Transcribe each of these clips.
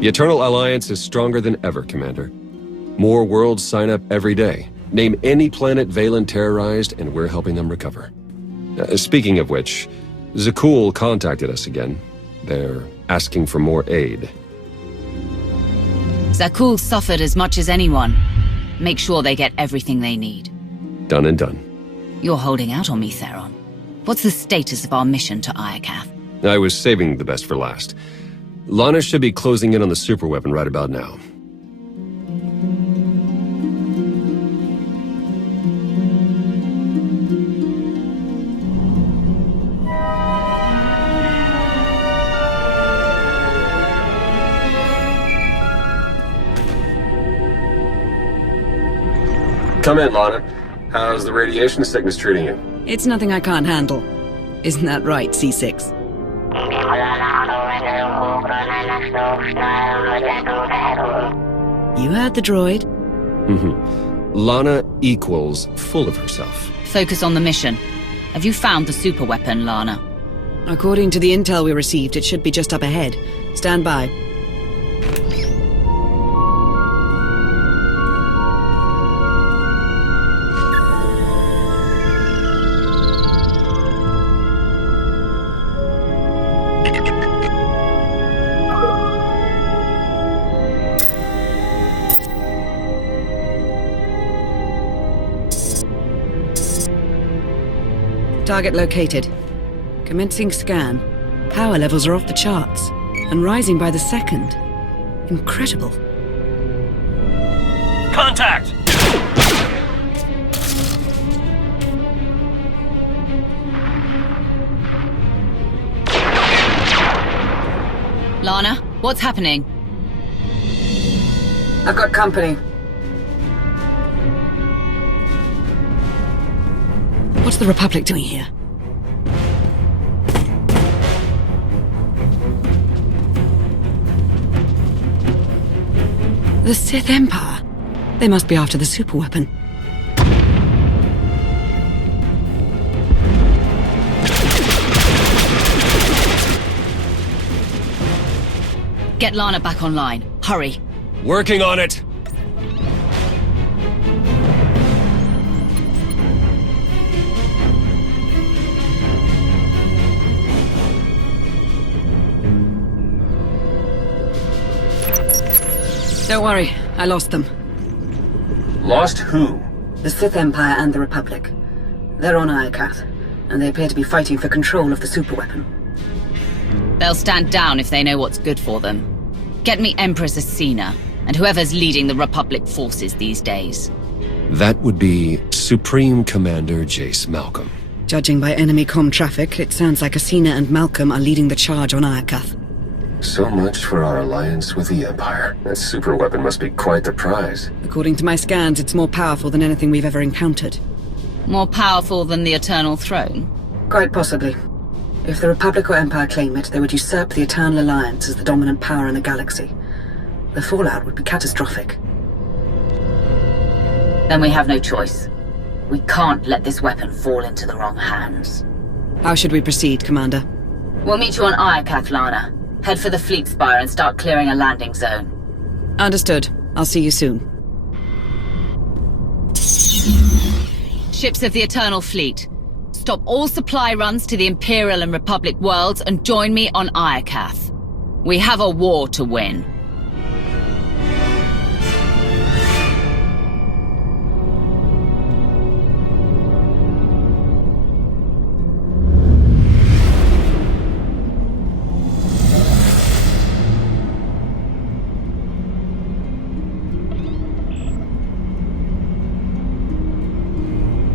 The Eternal Alliance is stronger than ever, Commander. More worlds sign up every day. Name any planet Valen terrorized, and we're helping them recover. Speaking of which, Zakul contacted us again. They're asking for more aid. Zakul suffered as much as anyone. Make sure they get everything they need. Done and done. You're holding out on me, Theron. What's the status of our mission to Iokath? I was saving the best for last. Lana should be closing in on the superweapon right about now. Come in, Lana. How's the radiation sickness treating you? It's nothing I can't handle. Isn't that right, C6? You heard the droid. Lana equals full of herself. Focus on the mission. Have you found the superweapon, Lana? According to the intel we received, it should be just up ahead. Stand by. Target located. Commencing scan. Power levels are off the charts, and rising by the second. Incredible. Contact! Lana, what's happening? I've got company. What's the Republic doing here? The Sith Empire? They must be after the superweapon. Get Lana back online. Hurry. Working on it! Don't worry, I lost them. Lost who? The Sith Empire and the Republic. They're on Iokath, and they appear to be fighting for control of the superweapon. They'll stand down if they know what's good for them. Get me Empress Asina, and whoever's leading the Republic forces these days. That would be Supreme Commander Jace Malcolm. Judging by enemy comm traffic, it sounds like Asina and Malcolm are leading the charge on Iokath. So much for our alliance with the Empire. That superweapon must be quite the prize. According to my scans, it's more powerful than anything we've ever encountered. More powerful than the Eternal Throne? Quite possibly. If the Republic or Empire claim it, they would usurp the Eternal Alliance as the dominant power in the galaxy. The fallout would be catastrophic. Then we have no choice. We can't let this weapon fall into the wrong hands. How should we proceed, Commander? We'll meet you on Iokath, Lana. Head for the fleet spire and start clearing a landing zone. Understood. I'll see you soon. Ships of the Eternal Fleet. Stop all supply runs to the Imperial and Republic worlds and join me on Iokath. We have a war to win.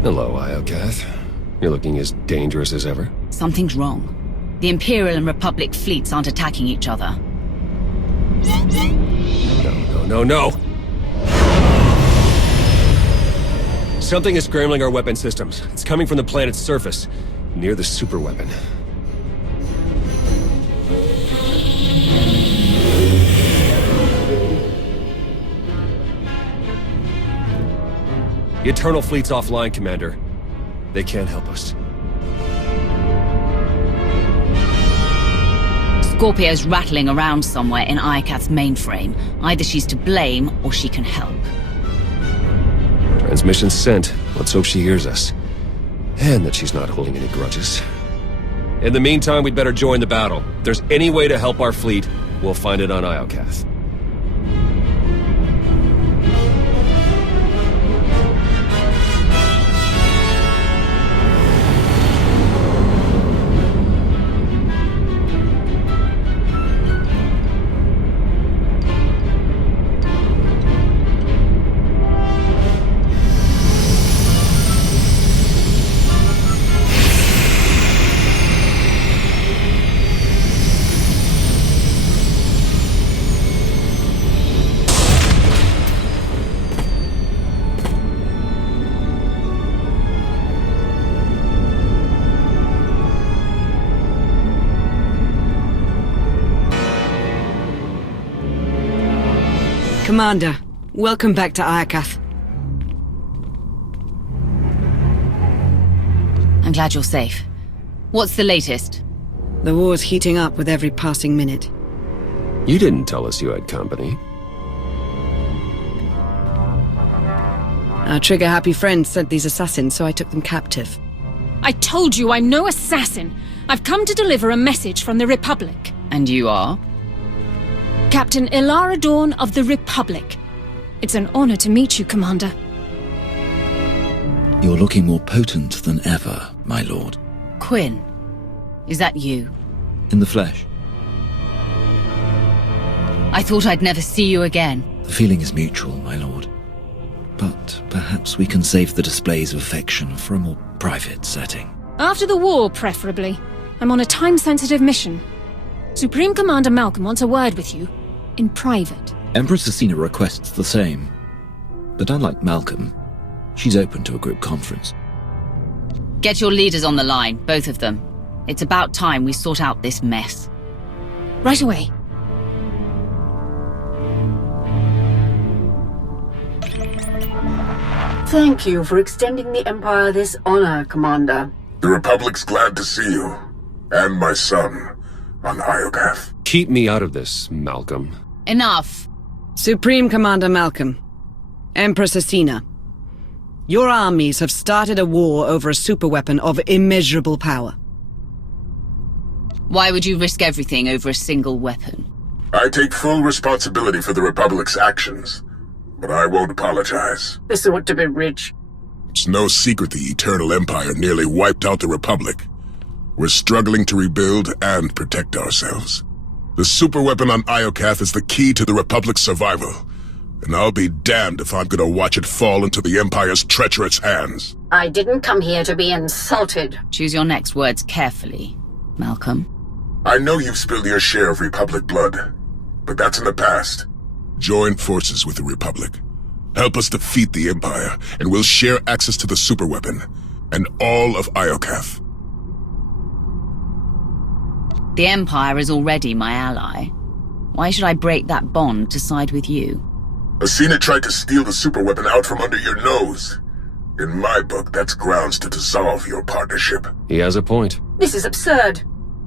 Hello, Iokath. You're looking as dangerous as ever. Something's wrong. The Imperial and Republic fleets aren't attacking each other. No. Something is scrambling our weapon systems. It's coming from the planet's surface, near the superweapon. The Eternal Fleet's offline, Commander. They can't help us. Scorpio's rattling around somewhere in Iokath's mainframe. Either she's to blame, or she can help. Transmission sent. Let's hope she hears us. And that she's not holding any grudges. In the meantime, we'd better join the battle. If there's any way to help our fleet, we'll find it on Iokath. Commander, welcome back to Iokath. I'm glad you're safe. What's the latest? The war's heating up with every passing minute. You didn't tell us you had company. Our trigger-happy friends sent these assassins, so I took them captive. I told you I'm no assassin. I've come to deliver a message from the Republic. And you are? Captain Ilara Dawn of the Republic. It's an honor to meet you, Commander. You're looking more potent than ever, my lord. Quinn. Is that you? In the flesh. I thought I'd never see you again. The feeling is mutual, my lord. But perhaps we can save the displays of affection for a more private setting. After the war, preferably. I'm on a time-sensitive mission. Supreme Commander Malcolm wants a word with you. In private. Empress Asina requests the same. But unlike Malcolm, she's open to a group conference. Get your leaders on the line, both of them. It's about time we sort out this mess. Right away. Thank you for extending the Empire this honor, Commander. The Republic's glad to see you. And my son, on Iokath. Keep me out of this, Malcolm. Enough! Supreme Commander Malcolm. Empress Asina. Your armies have started a war over a superweapon of immeasurable power. Why would you risk everything over a single weapon? I take full responsibility for the Republic's actions, but I won't apologize. This ought to be rich. It's no secret the Eternal Empire nearly wiped out the Republic. We're struggling to rebuild and protect ourselves. The superweapon on Iokath is the key to the Republic's survival, and I'll be damned if I'm gonna watch it fall into the Empire's treacherous hands. I didn't come here to be insulted. Choose your next words carefully, Malcolm. I know you've spilled your share of Republic blood, but that's in the past. Join forces with the Republic. Help us defeat the Empire, and we'll share access to the superweapon, and all of Iokath. The Empire is already my ally. Why should I break that bond to side with you? Asina tried to steal the superweapon out from under your nose. In my book, that's grounds to dissolve your partnership. He has a point. This is absurd.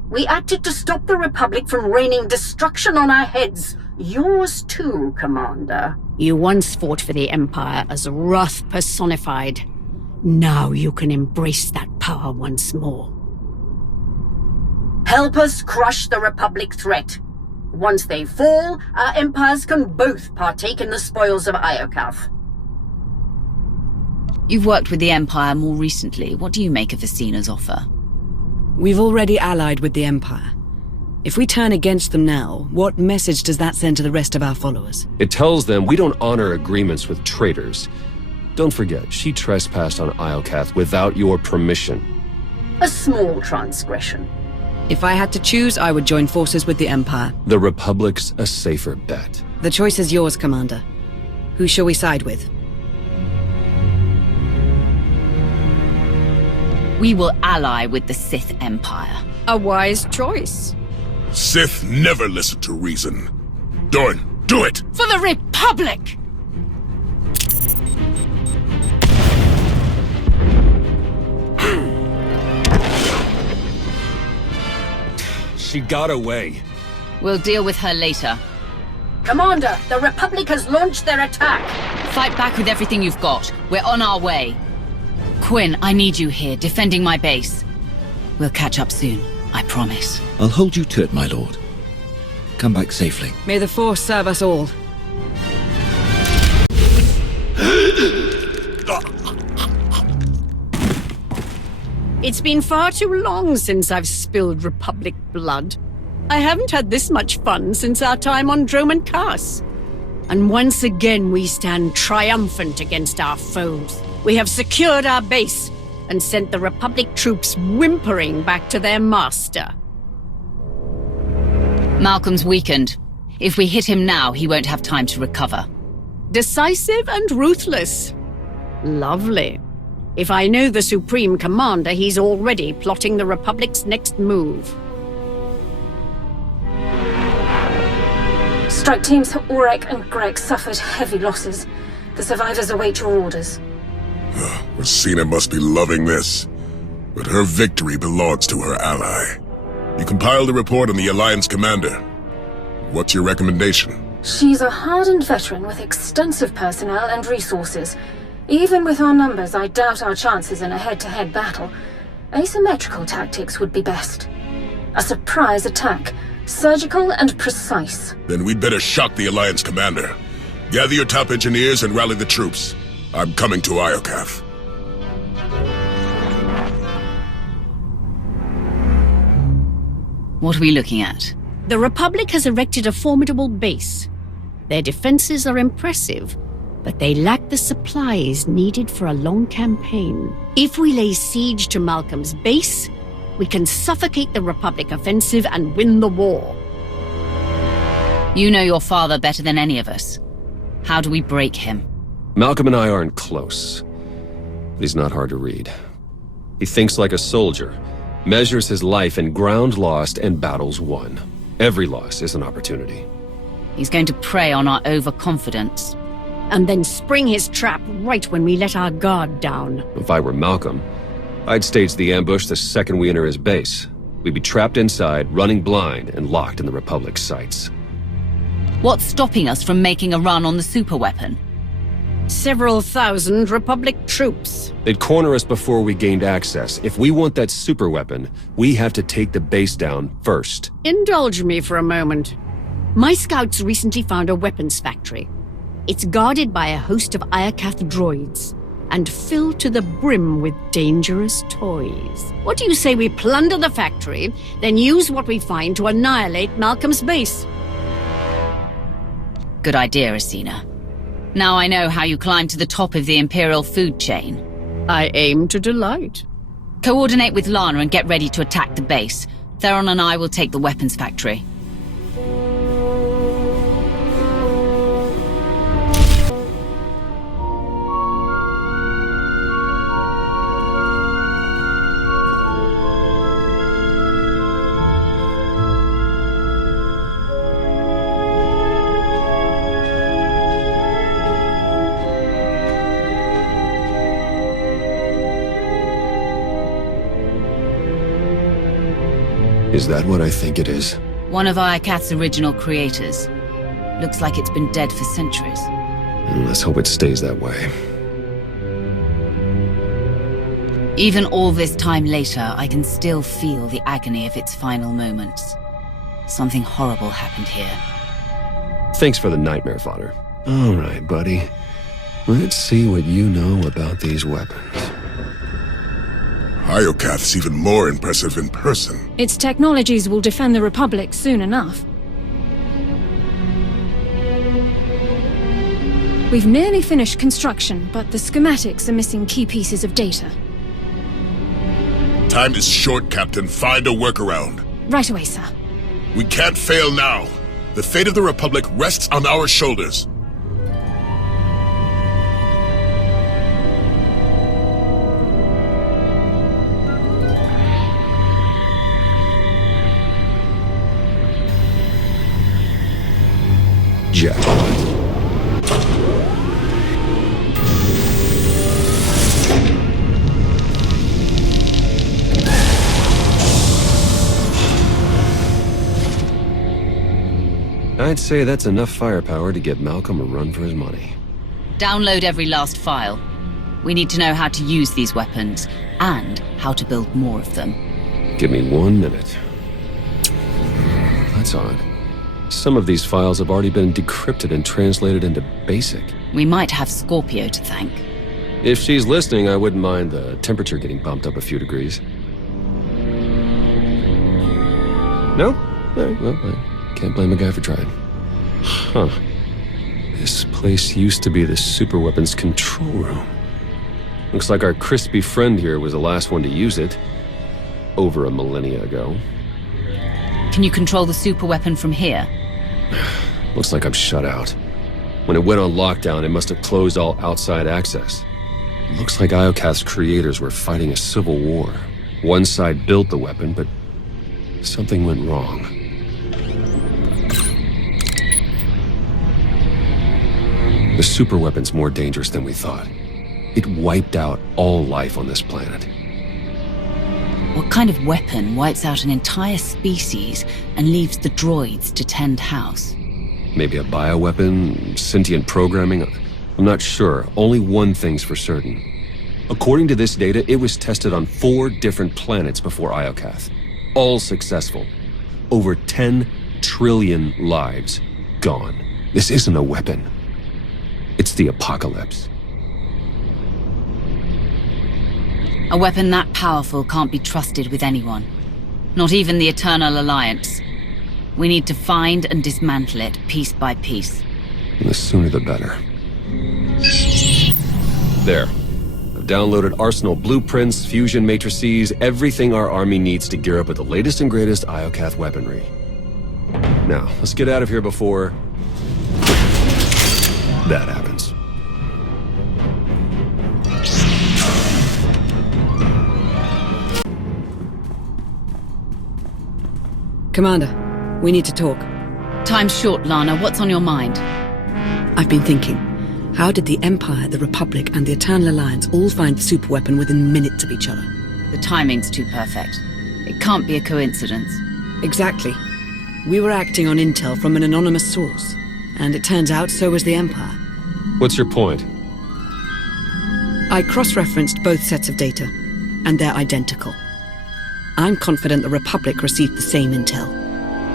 We acted to stop the Republic from raining destruction on our heads. Yours too, Commander. You once fought for the Empire as wrath personified. Now you can embrace that power once more. Help us crush the Republic threat. Once they fall, our empires can both partake in the spoils of Iokath. You've worked with the Empire more recently. What do you make of Asina's offer? We've already allied with the Empire. If we turn against them now, what message does that send to the rest of our followers? It tells them we don't honor agreements with traitors. Don't forget, she trespassed on Iokath without your permission. A small transgression. If I had to choose, I would join forces with the Empire. The Republic's a safer bet. The choice is yours, Commander. Who shall we side with? We will ally with the Sith Empire. A wise choice. Sith never listen to reason. Dorn, do it! For the Republic! She got away. We'll deal with her later. Commander, the Republic has launched their attack. Fight back with everything you've got. We're on our way. Quinn, I need you here, defending my base. We'll catch up soon, I promise. I'll hold you to it, my lord. Come back safely. May the Force serve us all. It's been far too long since I've spilled Republic blood. I haven't had this much fun since our time on Droman Kaas. And once again we stand triumphant against our foes. We have secured our base and sent the Republic troops whimpering back to their master. Malcolm's weakened. If we hit him now, he won't have time to recover. Decisive and ruthless. Lovely. If I know the Supreme Commander, he's already plotting the Republic's next move. Strike teams Aurek and Greg suffered heavy losses. The survivors await your orders. Rosina must be loving this. But her victory belongs to her ally. You compiled a report on the Alliance commander. What's your recommendation? She's a hardened veteran with extensive personnel and resources. Even with our numbers, I doubt our chances in a head-to-head battle. Asymmetrical tactics would be best. A surprise attack, surgical and precise. Then we'd better shock the Alliance commander. Gather your top engineers and rally the troops. I'm coming to Iokath. What are we looking at? The Republic has erected a formidable base. Their defenses are impressive, but they lack the supplies needed for a long campaign. If we lay siege to Malcolm's base, we can suffocate the Republic offensive and win the war. You know your father better than any of us. How do we break him? Malcolm and I aren't close. He's not hard to read. He thinks like a soldier, measures his life in ground lost and battles won. Every loss is an opportunity. He's going to prey on our overconfidence. And then spring his trap right when we let our guard down. If I were Malcolm, I'd stage the ambush the second we enter his base. We'd be trapped inside, running blind, and locked in the Republic's sights. What's stopping us from making a run on the superweapon? Several thousand Republic troops. They'd corner us before we gained access. If we want that superweapon, we have to take the base down first. Indulge me for a moment. My scouts recently found a weapons factory. It's guarded by a host of Iokath droids, and filled to the brim with dangerous toys. What do you say we plunder the factory, then use what we find to annihilate Malcolm's base? Good idea, Rosina. Now I know how you climb to the top of the Imperial food chain. I aim to delight. Coordinate with Lana and get ready to attack the base. Theron and I will take the weapons factory. Is that what I think it is? One of Iokath's original creators. Looks like it's been dead for centuries. Let's hope it stays that way. Even all this time later, I can still feel the agony of its final moments. Something horrible happened here. Thanks for the nightmare fodder. All right, buddy. Let's see what you know about these weapons. Iokath's even more impressive in person. Its technologies will defend the Republic soon enough. We've nearly finished construction, but the schematics are missing key pieces of data. Time is short, Captain. Find a workaround. Right away, sir. We can't fail now. The fate of the Republic rests on our shoulders. Jackpot. I'd say that's enough firepower to get Malcolm a run for his money. Download every last file. We need to know how to use these weapons, and how to build more of them. Give me 1 minute. That's odd. Some of these files have already been decrypted and translated into BASIC. We might have Scorpio to thank. If she's listening, I wouldn't mind the temperature getting bumped up a few degrees. No? Well, I can't blame a guy for trying. Huh. This place used to be the superweapons control room. Looks like our crispy friend here was the last one to use it. Over a millennia ago. Can you control the superweapon from here? Looks like I'm shut out. When it went on lockdown, it must have closed all outside access. Looks like Iokath's creators were fighting a civil war. One side built the weapon, but something went wrong. The superweapon's more dangerous than we thought. It wiped out all life on this planet. What kind of weapon wipes out an entire species and leaves the droids to tend house? Maybe a bioweapon, sentient programming? I'm not sure. Only one thing's for certain. According to this data, it was tested on 4 different planets before Iokath. All successful. Over 10 trillion lives gone. This isn't a weapon. It's the apocalypse. A weapon that powerful can't be trusted with anyone. Not even the Eternal Alliance. We need to find and dismantle it piece by piece. And the sooner the better. There. I've downloaded Arsenal blueprints, fusion matrices, everything our army needs to gear up with the latest and greatest Iokath weaponry. Now, let's get out of here before that happens. Commander, we need to talk. Time's short, Lana. What's on your mind? I've been thinking. How did the Empire, the Republic, and the Eternal Alliance all find the superweapon within minutes of each other? The timing's too perfect. It can't be a coincidence. Exactly. We were acting on intel from an anonymous source, and it turns out so was the Empire. What's your point? I cross-referenced both sets of data, and they're identical. I'm confident the Republic received the same intel.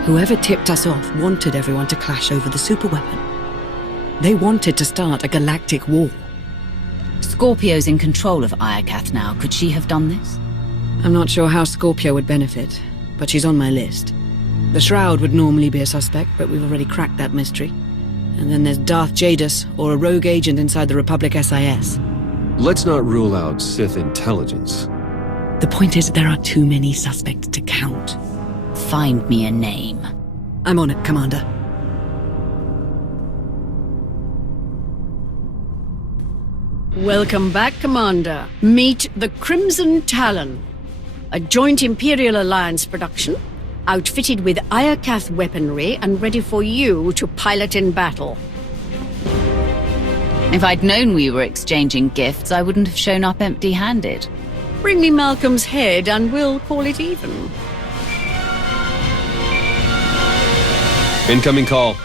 Whoever tipped us off wanted everyone to clash over the superweapon. They wanted to start a galactic war. Scorpio's in control of Iokath now. Could she have done this? I'm not sure how Scorpio would benefit, but she's on my list. The Shroud would normally be a suspect, but we've already cracked that mystery. And then there's Darth Jadus, or a rogue agent inside the Republic SIS. Let's not rule out Sith intelligence. The point is, there are too many suspects to count. Find me a name. I'm on it, Commander. Welcome back, Commander. Meet the Crimson Talon, a joint Imperial Alliance production, outfitted with Iokath weaponry and ready for you to pilot in battle. If I'd known we were exchanging gifts, I wouldn't have shown up empty-handed. Bring me Malcolm's head and we'll call it even. Incoming call.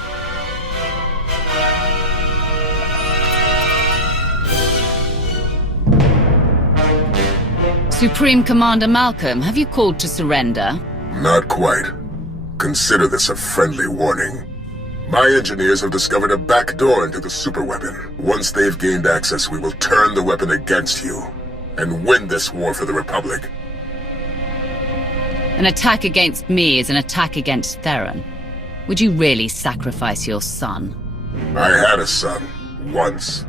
Supreme Commander Malcolm, have you called to surrender? Not quite. Consider this a friendly warning. My engineers have discovered a back door into the superweapon. Once they've gained access, we will turn the weapon against you and win this war for the Republic. An attack against me is an attack against Theron. Would you really sacrifice your son? I had a son, once.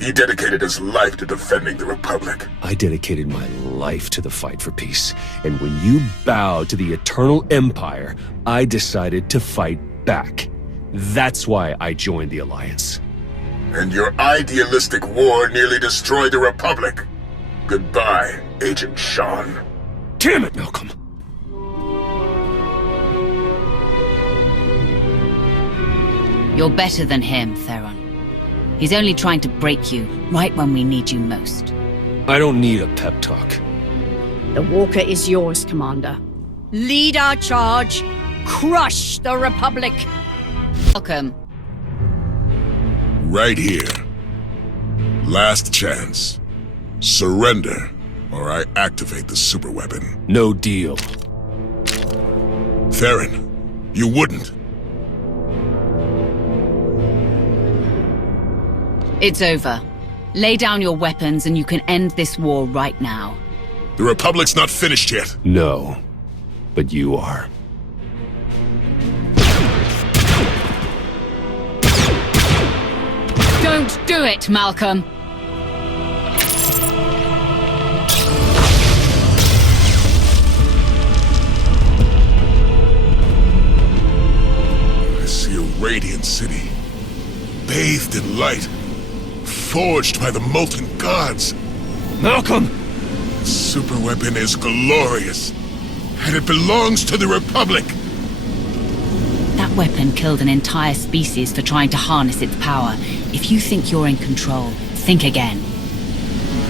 He dedicated his life to defending the Republic. I dedicated my life to the fight for peace. And when you bowed to the Eternal Empire, I decided to fight back. That's why I joined the Alliance. And your idealistic war nearly destroyed the Republic. Goodbye, Agent Sean. Damn it, Malcolm! You're better than him, Theron. He's only trying to break you right when we need you most. I don't need a pep talk. The Walker is yours, Commander. Lead our charge. Crush the Republic. Welcome. Right here. Last chance. Surrender, or I activate the superweapon. No deal. Theron, you wouldn't. It's over. Lay down your weapons and you can end this war right now. The Republic's not finished yet. No, but you are. Don't do it, Malcolm! I see a radiant city, bathed in light, forged by the molten gods. Malcolm! The superweapon is glorious, and it belongs to the Republic. That weapon killed an entire species for trying to harness its power. If you think you're in control, think again.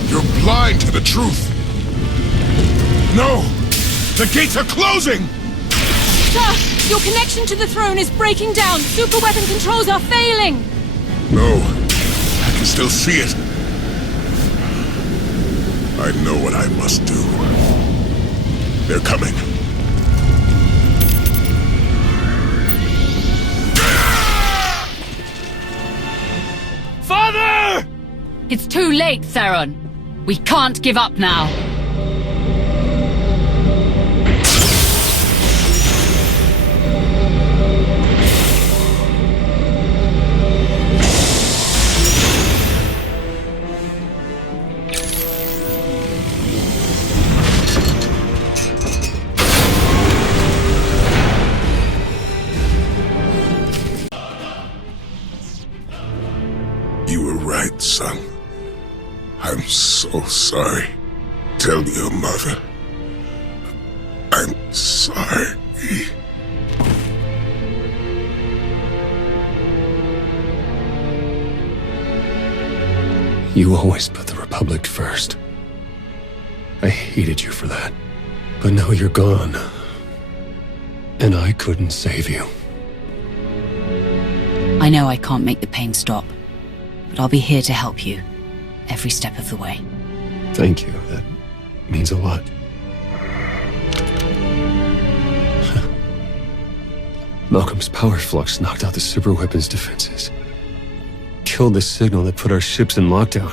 You're blind to the truth. No! The gates are closing! Sir, your connection to the throne is breaking down. Superweapon controls are failing. No, I can still see it. I know what I must do. They're coming. Father! It's too late, Theron. We can't give up now. You were right, son. I'm so sorry. Tell your mother. I'm sorry. You always put the Republic first. I hated you for that. But now you're gone. And I couldn't save you. I know I can't make the pain stop, but I'll be here to help you every step of the way. Thank you. That means a lot. Malcolm's power flux knocked out the superweapon's defenses. Killed the signal that put our ships in lockdown.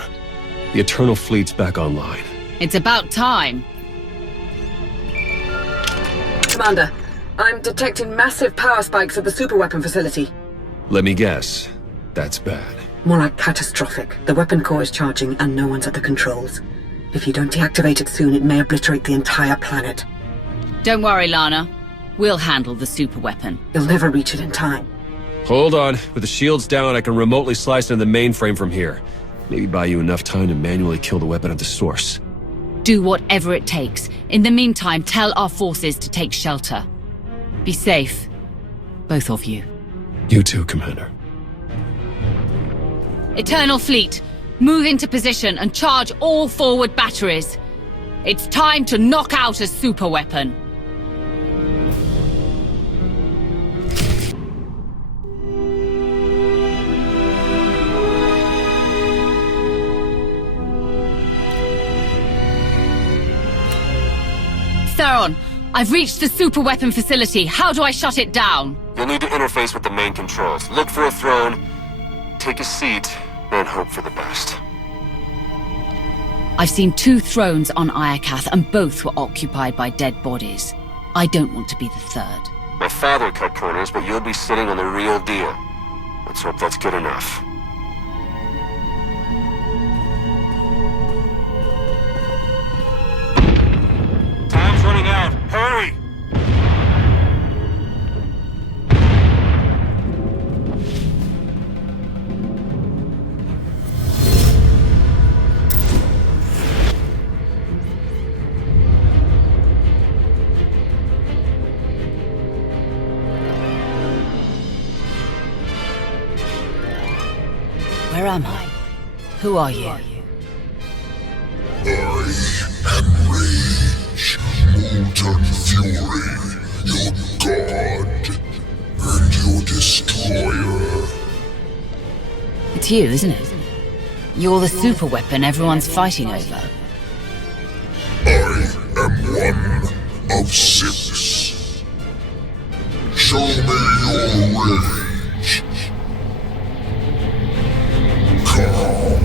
The Eternal Fleet's back online. It's about time. Commander, I'm detecting massive power spikes at the superweapon facility. Let me guess. That's bad. More like catastrophic. The weapon core is charging and no one's at the controls. If you don't deactivate it soon, it may obliterate the entire planet. Don't worry, Lana. We'll handle the superweapon. You'll never reach it in time. Hold on. With the shields down, I can remotely slice into the mainframe from here. Maybe buy you enough time to manually kill the weapon at the source. Do whatever it takes. In the meantime, tell our forces to take shelter. Be safe. Both of you. You too, Commander. Eternal Fleet, move into position and charge all forward batteries. It's time to knock out a superweapon. Theron, I've reached the superweapon facility. How do I shut it down? You'll need to interface with the main controls. Look for a throne, take a seat, and hope for the best. I've seen 2 thrones on Iokath, and both were occupied by dead bodies. I don't want to be the third. My father cut corners, but you'll be sitting on the real deal. Let's hope that's good enough. Time's running out. Hurry! Who are you? I am Rage, Molten Fury, your god, and your destroyer. It's you, isn't it? You're the super weapon everyone's fighting over. I am one of 6. Show me your rage. Calm,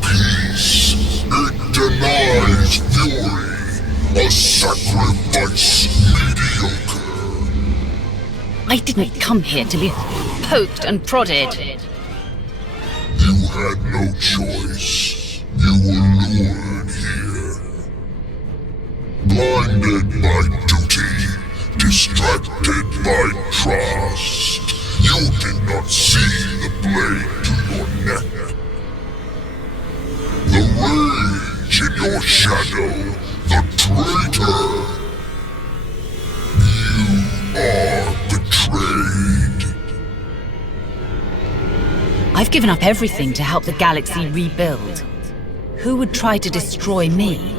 peace, it denies fury, a sacrifice mediocre. I didn't come here to be poked and prodded. You had no choice. You were lured here. Blinded by duty, distracted by trust. You did not see the blade to your neck. The rage in your shadow, the traitor. You are betrayed. I've given up everything to help the galaxy rebuild. Who would try to destroy me?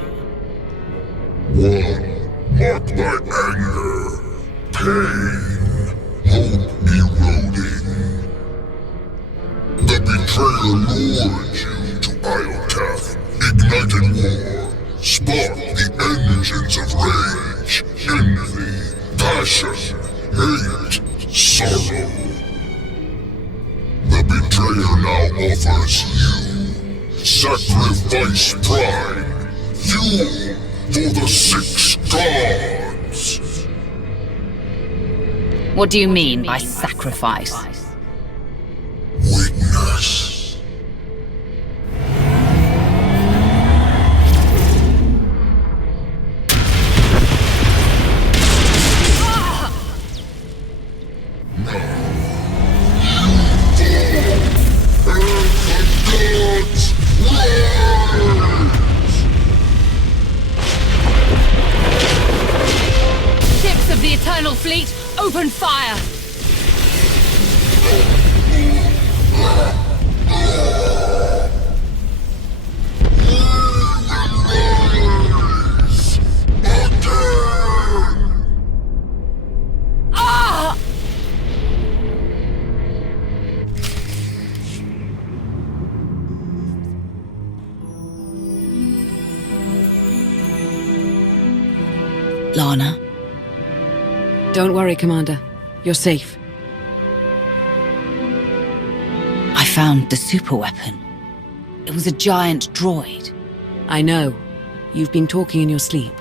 One marked by anger, pain, hope eroding. The betrayer lured you to Iokath, ignited war, sparked the engines of rage, envy, passion, hate, sorrow. The betrayer now offers you sacrifice pride, fuel for the 6 gods. What do you mean by sacrifice? Witness. Ships of the Eternal Fleet, open fire! Ah! Lana? Don't worry, Commander. You're safe. I found the super weapon. It was a giant droid. I know. You've been talking in your sleep.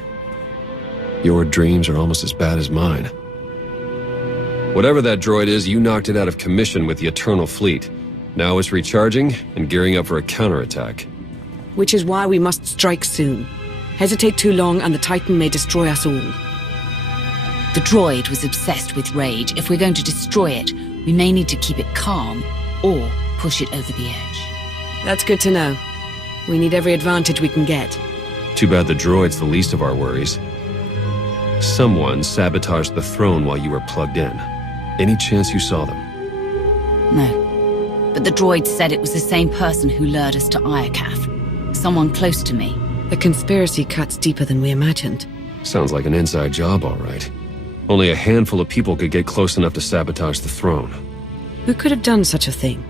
Your dreams are almost as bad as mine. Whatever that droid is, you knocked it out of commission with the Eternal Fleet. Now it's recharging and gearing up for a counterattack. Which is why we must strike soon. Hesitate too long and the Titan may destroy us all. The droid was obsessed with rage. If we're going to destroy it, we may need to keep it calm or push it over the edge. That's good to know. We need every advantage we can get. Too bad the droid's the least of our worries. Someone sabotaged the throne while you were plugged in. Any chance you saw them? No. But the droid said it was the same person who lured us to Iokath. Someone close to me. The conspiracy cuts deeper than we imagined. Sounds like an inside job, all right. Only a handful of people could get close enough to sabotage the throne. Who could have done such a thing?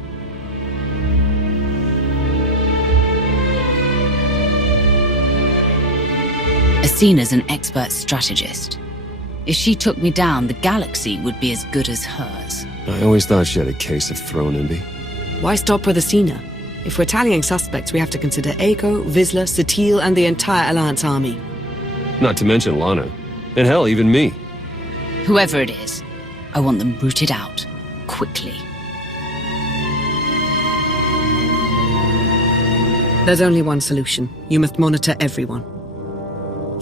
Asina's an expert strategist. If she took me down, the galaxy would be as good as hers. I always thought she had a case of throne envy. Why stop with Asina? If we're tallying suspects, we have to consider Eiko, Vizsla, Satil, and the entire Alliance army. Not to mention Lana. And hell, even me. Whoever it is, I want them rooted out. Quickly. There's only one solution. You must monitor everyone.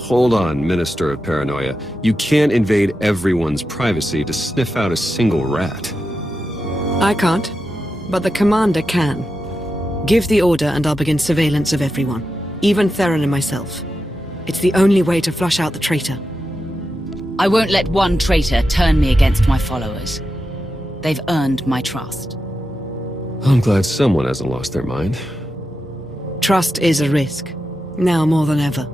Hold on, Minister of Paranoia. You can't invade everyone's privacy to sniff out a single rat. I can't, but the commander can. Give the order and I'll begin surveillance of everyone, even Theron and myself. It's the only way to flush out the traitor. I won't let one traitor turn me against my followers. They've earned my trust. I'm glad someone hasn't lost their mind. Trust is a risk, now more than ever.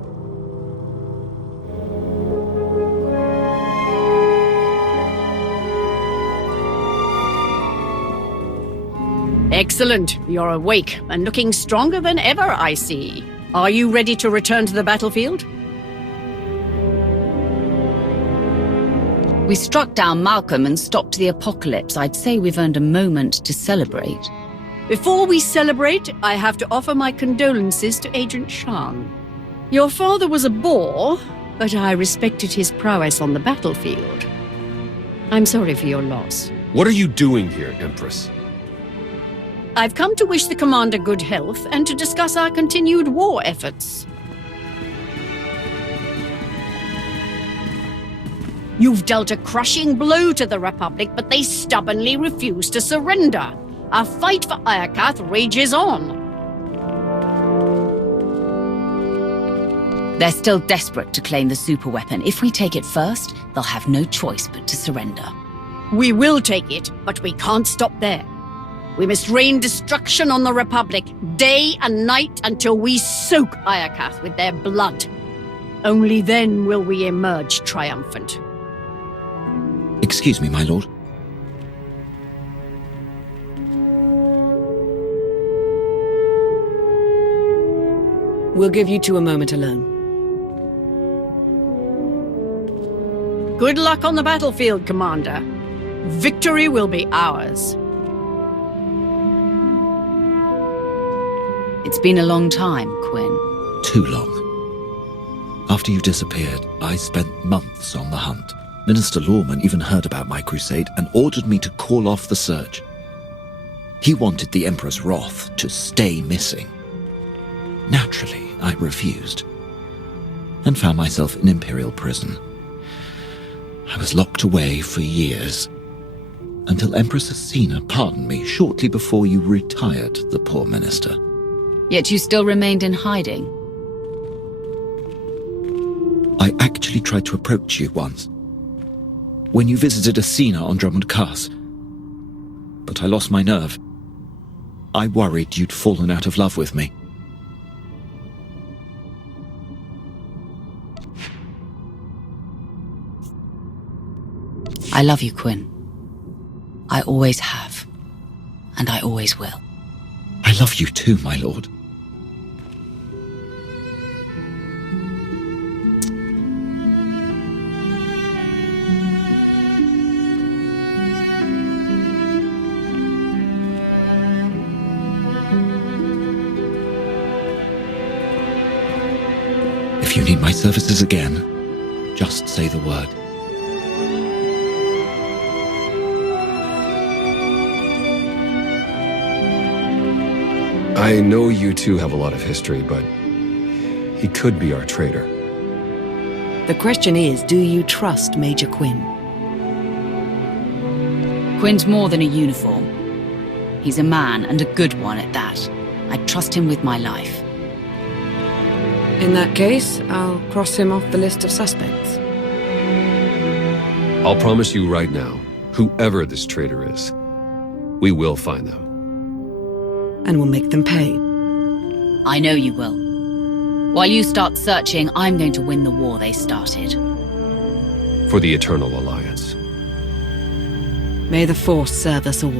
Excellent. You're awake and looking stronger than ever, I see. Are you ready to return to the battlefield? We struck down Malcolm and stopped the apocalypse. I'd say we've earned a moment to celebrate. Before we celebrate, I have to offer my condolences to Agent Shan. Your father was a bore, but I respected his prowess on the battlefield. I'm sorry for your loss. What are you doing here, Empress? I've come to wish the Commander good health and to discuss our continued war efforts. You've dealt a crushing blow to the Republic, but they stubbornly refuse to surrender. Our fight for Iokath rages on. They're still desperate to claim the superweapon. If we take it first, they'll have no choice but to surrender. We will take it, but we can't stop there. We must rain destruction on the Republic, day and night, until we soak Iokath with their blood. Only then will we emerge triumphant. Excuse me, my lord. We'll give you two a moment alone. Good luck on the battlefield, Commander. Victory will be ours. It's been a long time, Quinn. Too long. After you disappeared, I spent months on the hunt. Minister Lawman even heard about my crusade and ordered me to call off the search. He wanted the Emperor's wrath to stay missing. Naturally, I refused, and found myself in Imperial prison. I was locked away for years, until Empress Asina pardoned me shortly before you retired the poor minister. Yet you still remained in hiding. I actually tried to approach you once, when you visited Asina on Drummond Cass, but I lost my nerve. I worried you'd fallen out of love with me. I love you, Quinn. I always have, and I always will. I love you too, my lord. If you need my services again, just say the word. I know you two have a lot of history, but he could be our traitor. The question is, do you trust Major Quinn? Quinn's more than a uniform. He's a man, and a good one at that. I'd trust him with my life. In that case, I'll cross him off the list of suspects. I'll promise you right now, whoever this traitor is, we will find them. And we'll make them pay. I know you will. While you start searching, I'm going to win the war they started. For the Eternal Alliance. May the Force serve us all.